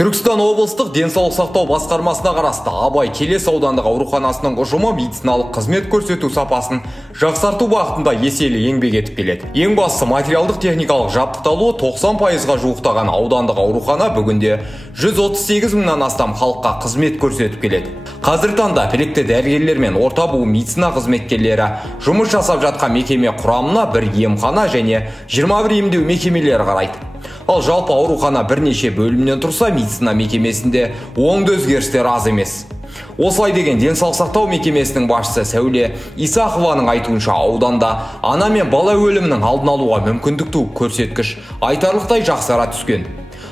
Түркістан облыстық денсаулық сақтау басқармасына қарасты Абай Келес аудандық ауруханасының ұжымы медициналық қызмет көрсету сапасын жақсарту бағытында еселі еңбек етіп келеді. Ең бастысы материалдық техникалық жабдықталуы 90%-ға жуықтаған аудандық аурухана бүгінде 138 мыңнан астам халыққа қызмет көрсетіп келеді. Қазіргі таңда білікті дәрігерлер мен орта буын медицина қызметкерлері жұмыс жасап жатқан мекеме құрамына бір емхана және 21 емдеу мекемелері қарайды. Ал жалпы аурухана бірнеше бөлімнен тұрса, медицина мекемесінде оңды өзгерістер аз емес. Осылай деген денсаулық сақтау мекемесінің басшысы Сәуле Исақованың айтуынша, ауданда ана мен бала өлімінің алдын алуға мүмкіндік туып көрсеткіш айтарлықтай жақсара түскен.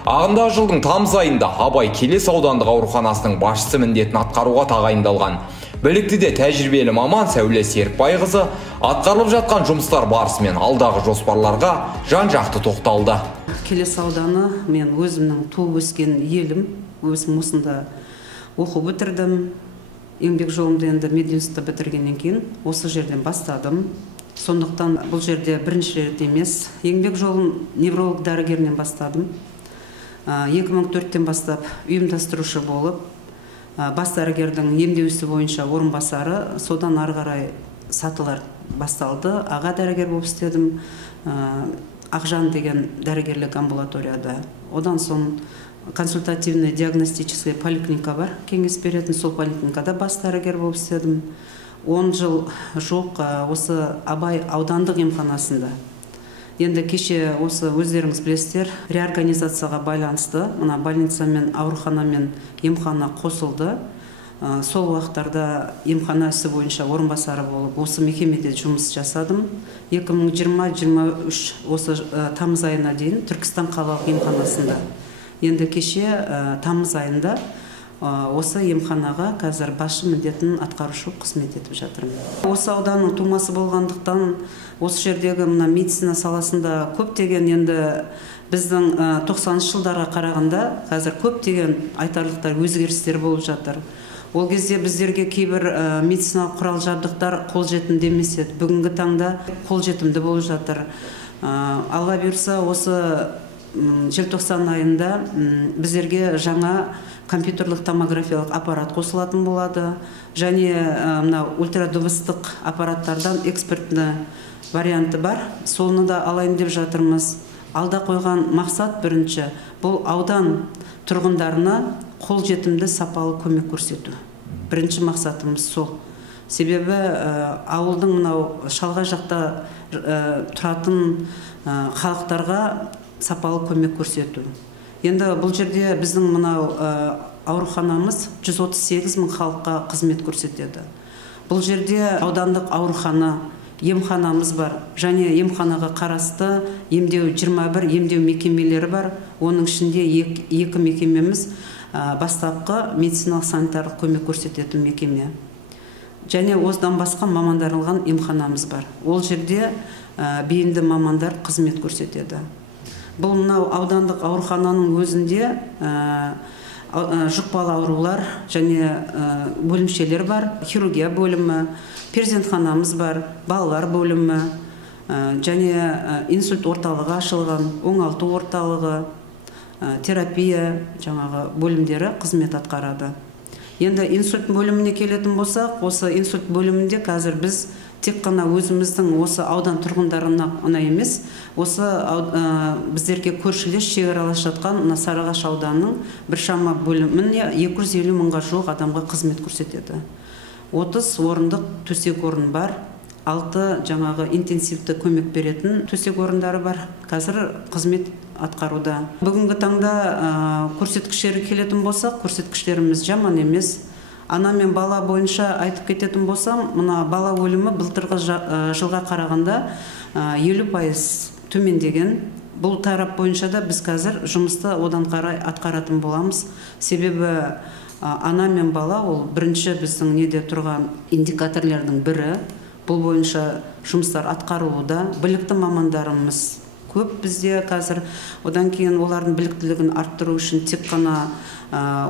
Ағымдағы жылдың тамыз айында Абай Келес аудандық ауруханасының басшысы міндетін атқаруға тағайындалған білікті де тәжірибелі маман Сәуле Серікбайқызы атқарылып жатқан жұмыстар барысымен алдағы жоспарларға жан-жақты тоқталды. Келес ауданы мен өзімнің туып өскен елім, өзім осында оқу бітірдім. Еңбек жолымды енді мединститутты бітіргеннен кейін осы жерден бастадым. Сондықтан бұл жерде бірінші рет емес, еңбек жолын невролог дәрігерінен бастадым. 2004-тен бастап ұйымдастырушы болып, бас дәрігердің емдеу бойынша орынбасары, содан ары қарай сатылар басталды. Аға дәрігер болып істедім, Ақжан деген дәрігерлік амбулаторияда. Одан соң консультативный диагностический поликлиника бар, кеңес беретін, сол поликлиникада бас дәрігер болып істедім. 10 жыл жоқ осы Абай аудандық емханасында. Енді кеше осы өздеріңіз білесіздер, реорганизацияға байланысты, мына больница мен аурухана мен емхана қосылды. Сол уақыттарда емхана ісі бойынша орынбасары болып, осы мекемеде жұмыс жасадым. 2020-23 осы тамыз айына дейін Түркістан қалалық емханасында. Енді кеше тамыз айында осы емханаға қазір басшы міндетін атқарушы қызмет етіп жатырмын. Осы ауданның тумасы болғандықтан, осы жердегі медицина саласында көптеген енді біздің 90 жылдарға қарағанда қазір көптеген айтарлықтар өзгерістер болып жатыр. Ол кезде біздерге кейбір медициналық құрал жабдықтар қолжетімді емес еді. Бүгінгі таңда қолжетімді болып жатыр. Алла бұйырса, осы желтоқсан айында біздерге жаңа компьютерлік томографиялық аппарат қосылатын болады. Және ультрадыбыстық аппараттардан экспертті варианты бар. Соны да алайын деп жатырмыз. Алда қойған мақсат бірінші, бұл аудан тұрғындарына қолжетімді сапалы көмек көрсету. Бірінші мақсатымыз сол. Себебі ауылдың шалғай жақта тұратын халықтарға сапалы көмек көрсету. Енді бұл жерде біздің ауруханамыз 138 мың халыққа қызмет көрсетеді. Бұл жерде аудандық аурухана, емханамыз бар, және емханаға қарасты емдеу 21 емдеу мекемелері бар. Оның ішінде 2 мекемеміз бастапқы медициналық санитарлық көмек көрсететін мекеме. Және осыдан басқа мамандарылған емханамыз бар. Ол жерде бейінді мамандар қызмет көрсетеді. Бұл аудандық аурухананың өзінде жұқпалы аурулар және бөлімшелер бар. Хирургия бөлімі, перзентханамыз бар, балалар бөлімі, және инсульт орталығы ашылған, оңалту орталығы, терапия бөлімдері қызмет атқарады. Енді инсульт бөліміне келетін болсақ, осы инсульт бөлімінде қазір біз тек қана өзіміздің осы аудан тұрғындарына емес, осы біздерге көршілес шекаралас жатқан Сарыағаш ауданының біршама бөліміне 250 мыңға жуық адамға қызмет көрсетеді. 30 орындық төсек орын бар, 6 интенсивті көмек беретін төсек орындары бар. Қазір қызмет атқаруда. Бүгінгі таңда көрсеткіштері келетін болсақ, көрсеткіштеріміз жаман емес. Ана мен бала бойынша айтып кететін болсам, бала өлімі былтырғы жылға қарағанда 50% төмендеген. Бұл тарап бойынша да біз қазір жұмысты одан қарай атқаратын боламыз. Себебі ана мен бала ол бірінші біздің неде тұрған индикаторлардың бірі. Бұл бойынша жұмыстар атқарылуда. Білікті мамандарымыз көп бізде қазір. Одан кейін олардың біліктілігін арттыру үшін тек қана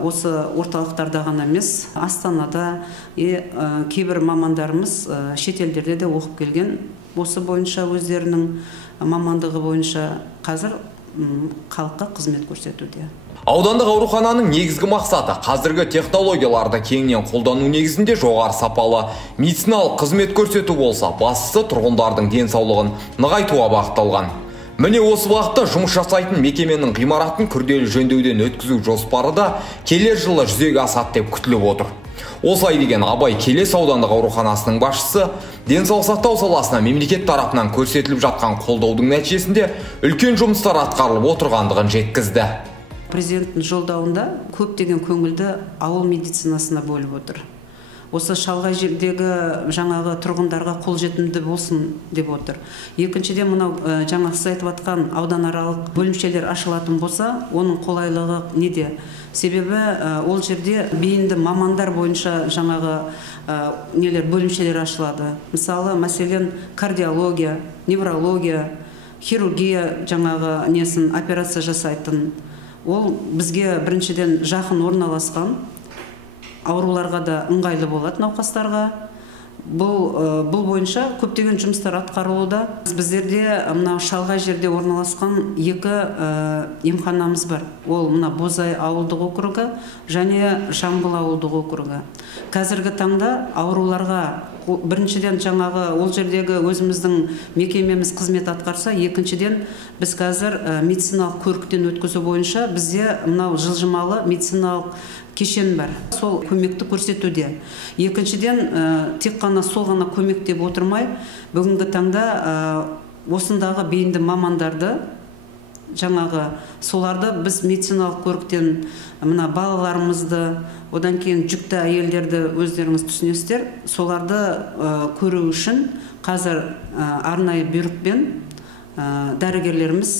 осы орталықтарда ғана емес, Астанада кейбір мамандарымыз шетелдерде де оқып келген. Осы бойынша өздерінің мамандығы бойынша қазір халыққа қызмет көрсетуде. Аудандық аурухананың негізгі мақсаты қазіргі технологияларды кеңінен қолдану негізінде жоғары сапалы медициналық қызмет көрсету болса, бастысы тұрғындардың денсаулығын нығайтуға бағытталған. Міне осы бағытта жұмыс жасайтын мекеменің ғимаратын күрделі жөндеуден өткізу жоспары да келер жылы жүзеге асады деп күтіліп отыр. Осылай деген Абай Келес аудандық ауруханасының басшысы денсаулық сақтау саласына мемлекет тарапынан көрсетіліп жатқан қолдаудың нәтижесінде үлкен жұмыстар атқарылып отырғандығын жеткізді. Президенттің жолдауында көптеген көңілді ауыл медицинасына бөліп отыр. Осы шалғай жердегі жаңағы тұрғындарға қолжетімді болсын деп отыр. Екіншіден, мынау жаңа сіз айтып жатқан ауданаралық бөлімшелер ашылатын болса, оның қолайлығы неде? Себебі ол жерде бейінді мамандар бойынша жаңағы бөлімшелер ашылады. Мысалы, мәселен, кардиология, неврология, хирургия жаңағы операция жасайтын. Ол бізге біріншіден жақын орналасқан, ауруларға да ыңғайлы болады науқастарға. Бұл бойынша көптеген жұмыстар атқарылуда. Біздерде мына шалғай жерде орналасқан екі емханамыз бар. Ол мына Бозай ауылдық округі және Жамбыл ауылдық округі. Қазіргі таңда ауруларға біріншіден жаңағы ол жердегі өзіміздің мекемеміз қызмет атқарса, екіншіден біз қазір медициналық көріктен өткізу бойынша бізде мынау жылжымалы медициналық кешен бар. Сол көмекті көрсетуде. Екіншіден, тек қана сол ғана көмек деп отырмай, бүгінгі таңда осындағы бейінді мамандарды, жаңағы соларды біз медициналық көріктен мына балаларымызды, одан кейін жүкті әйелдерді өздеріңіз түсінесіздер, соларды көру үшін қазір арнайы бұйрықпен дәрігерлеріміз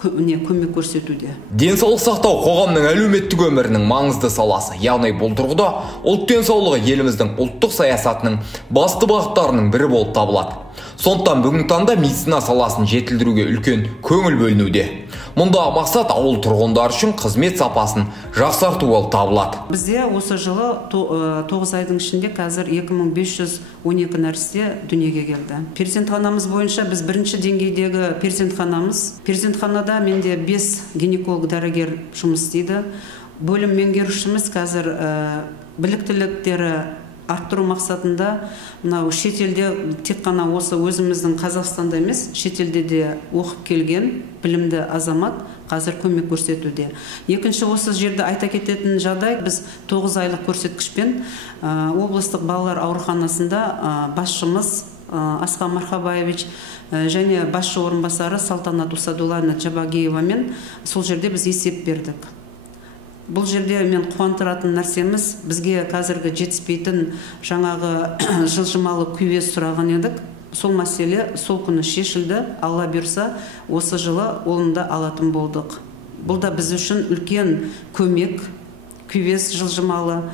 көмек көрсетуде. Денсаулық сақтау қоғамның әлеуметтік өмірінің маңызды саласы. Яғни бұл тұрғыда ұлт денсаулығы еліміздің ұлттық саясатының басты бағыттарының бірі болып табылады. Сондықтан бүгінгі таңда медицина саласын жетілдіруге үлкен көңіл бөлінуде. Мұндағы мақсат ауыл тұрғындары үшін қызмет сапасын жақсарту болып табылады. Бізде осы жылы 9 айдың ішінде қазір 2512 нәресте дүниеге келді. Перзентханамыз бойынша біз бірінші деңгейдегі перзентханамыз. Перзентханада менде 5 гинеколог дәрігер жұмыс істейді. Бөлім меңгерушіміз қазір біліктіліктері арттыру мақсатында мынау шетелде тек қана осы өзіміздің Қазақстанда емес, шетелде де оқып келген білімді азамат қазір көмек көрсетуде. Екінші, осы жерде айта кететін жағдай, біз 9 айлық көрсеткішпен облыстық балалар ауруханасында басшымыз Асқан Мархабаевич және басшы орынбасары Салтанат Усадулловна Жабагиевамен сол жерде біз есеп бердік. Бұл жерде мен қуантыратын нәрсеміз, бізге қазіргі жетіспейтін жаңағы жылжымалы күйвез сұраған едік. Сол мәселе сол күні шешілді. Алла бұйырса, осы жылы олында алатын болдық. Бұл да біз үшін үлкен көмек, күйвез жылжымалы.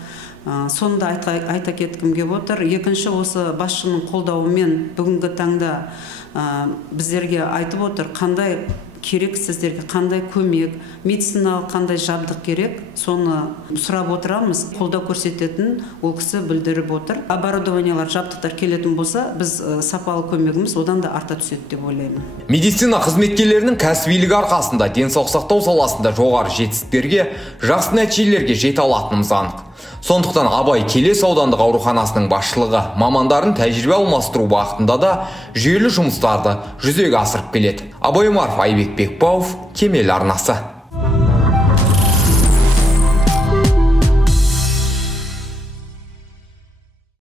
Сонда айта кеткім келіп отыр. Екінші, осы басшының қолдауымен бүгінгі таңда біздерге айтып отыр, қандай керек сіздерге, қандай көмек, медициналық қандай жабдық керек, соны сұрап отырамыз. Қолдау көрсететін ол кісі білдіріп отыр. Оборудованиялар, жабдықтар келетін болса, біз сапалы көмегіміз одан да арта түседі деп ойлаймын. Медицина қызметкерлерінің кәсібилігі арқасында денсаулық сақтау саласында жоғары жетістіктерге, жақсы нәтижелерге жете алатынымыз анық. Сондықтан Абай Келес аудандық ауруханасының басшылығы мамандарын тәжірибе алмастыру бағытында да жүйелі жұмыстарды жүзеге асырып келеді. Абай Марф, Айбек Бекбауов, Кемел арнасы.